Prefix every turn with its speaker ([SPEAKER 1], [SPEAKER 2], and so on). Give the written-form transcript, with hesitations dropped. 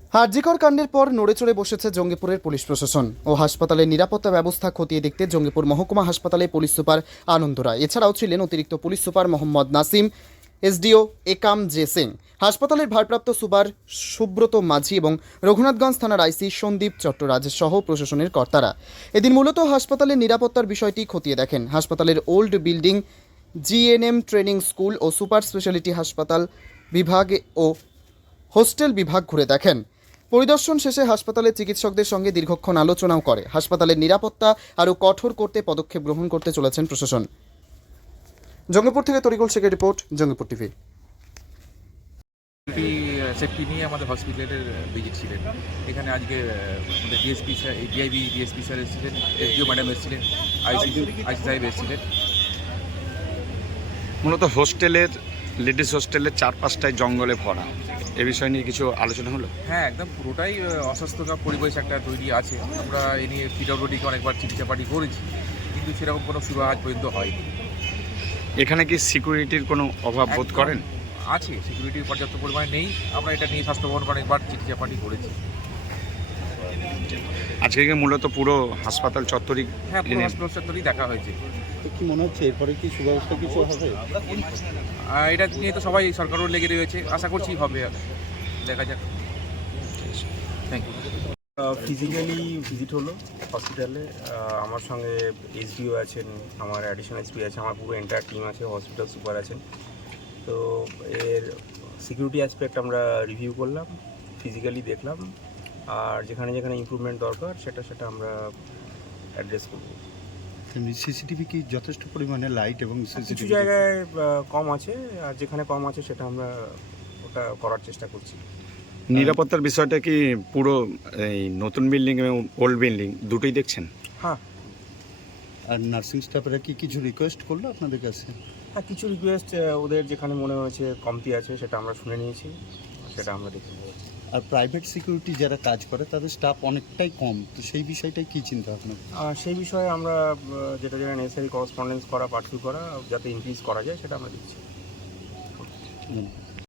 [SPEAKER 1] আরজিকর কাণ্ডের পর নড়েচড়ে বসেছে জঙ্গিপুরের পুলিশ প্রশাসন ও হাসপাতালের নিরাপত্তা ব্যবস্থা খতিয়ে দেখতে জঙ্গিপুর মহকুমা হাসপাতালে পুলিশ সুপার আনন্দ রায় এছাড়াও ছিলেন অতিরিক্ত police super Mohammad Nasim, SDO Ekam J Singh, হাসপাতালের ভারপ্রাপ্ত সুপার সুব্রত মাঝি এবং রঘুনাথগঞ্জ থানার আইসি সন্দীপ চট্টরাজ সহ প্রশাসনের কর্তারা এদিন মূলত হাসপাতালের নিরাপত্তার বিষয়টি খতিয়ে দেখেন। হাসপাতালের old building, GNM training school ও সুপার স্পেশালিটি হাসপাতাল বিভাগ ও হোস্টেল বিভাগ ঘুরে দেখেন। পরিদর্শন শেষে হাসপাতালের চিকিৎসকদের সঙ্গে দীর্ঘক্ষণ আলোচনাও করে হাসপাতালের নিরাপত্তা আরও কঠোর করতে পদক্ষেপ গ্রহণ করতে চলেছেন প্রশাসন। জঙ্গিপুর থেকে তরিকুল শেখের রিপোর্ট, জঙ্গিপুর টিভি।
[SPEAKER 2] সেফটি নিয়ে আমাদের হসপিটালের ভিজিট ছিলেন। এখানে আজকে আমাদের DSP sir, DIB DSP sir এসেছিলেন, এসডিও ম্যাডাম এসেছিলেন, আইসি সাহেব এসেছিলেন।
[SPEAKER 3] মূলত হোস্টেলের, লেডিস হোস্টেলের 4-5টায় জঙ্গলে ভরা, এ বিষয় নিয়ে কিছু আলোচনা হলো।
[SPEAKER 2] হ্যাঁ, একদম পুরোটাই অস্বাস্থ্যকর পরিবেশ একটা তৈরি আছে। আমরা এ নিয়ে পিডব্লিউডিকে অনেকবার চিকিৎসাপাটি করেছি, কিন্তু সেরকম কোনো সুরাহা আজ পর্যন্ত হয়নি।
[SPEAKER 3] এখানে কি সিকিউরিটির কোনো অভাব বোধ করেন?
[SPEAKER 2] আছে, সিকিউরিটির পর্যাপ্ত পরিমাণে নেই। আমরা এটা নিয়ে স্বাস্থ্য ভবনকে অনেকবার চিকিৎসাপাটি করেছি।
[SPEAKER 3] আজকে কি মূলত পুরো হাসপাতাল চত্বরই?
[SPEAKER 2] হ্যাঁ, পুরো হাসপাতাল চত্বরই দেখা হয়েছে।
[SPEAKER 4] কি মনে হচ্ছে এরপরে কি সুব্যবস্থা কিছু হবে?
[SPEAKER 2] এটা নিয়ে তো সবাই সরকারও লেগে রয়েছে, আশা করছি হবে, দেখা যাক। Thank you.
[SPEAKER 5] ফিজিক্যালি ভিজিট হলো হসপিটালে। আমার সঙ্গে এসডিও আছেন, আমার অ্যাডিশনাল এসপি আছে, আমার পুরো এন্টায়ার টিম আছে, হসপিটাল সুপার আছেন। তো এর সিকিউরিটি অ্যাসপেক্ট আমরা রিভিউ করলাম, ফিজিক্যালি দেখলাম, আর যেখানে যেখানে ইমপ্রুভমেন্ট দরকার সেটা আমরা অ্যাড্রেস করব।
[SPEAKER 4] সিসিটিভি কি যথেষ্ট পরিমাণে লাইট এবং
[SPEAKER 5] কিছু
[SPEAKER 4] সিসিটিভি
[SPEAKER 5] জায়গায় কম আছে, আর যেখানে কম আছে সেটা আমরা ওটা করার চেষ্টা করছি।
[SPEAKER 3] নিরাপত্তার বিষয়টা কি পুরো এই নতুন বিল্ডিং এবং ওল্ড বিল্ডিং দুটোই দেখছেন?
[SPEAKER 5] হ্যাঁ
[SPEAKER 4] আর নার্সিং স্টাফেরা কি কিছু রিকোয়েস্ট করলো আপনাদের কাছে?
[SPEAKER 5] হ্যাঁ, কিছু রিকোয়েস্ট ওদের যেখানে মনে হয়েছে কমতি আছে সেটা আমরা শুনে নিয়েছি, সেটা আমরা দেখে নেব।
[SPEAKER 4] আর প্রাইভেট সিকিউরিটি যারা কাজ করে তাদের স্টাফ অনেকটাই কম, তো সেই বিষয়টাই কী চিন্তা আপনার?
[SPEAKER 5] সেই বিষয়ে আমরা যেটা যেটা নেসেসারি করসপন্ডেন্স করা, পার্সু করা, যাতে ইনক্রিজ করা যায় সেটা আমরা দিচ্ছি।
[SPEAKER 4] ধন্যবাদ।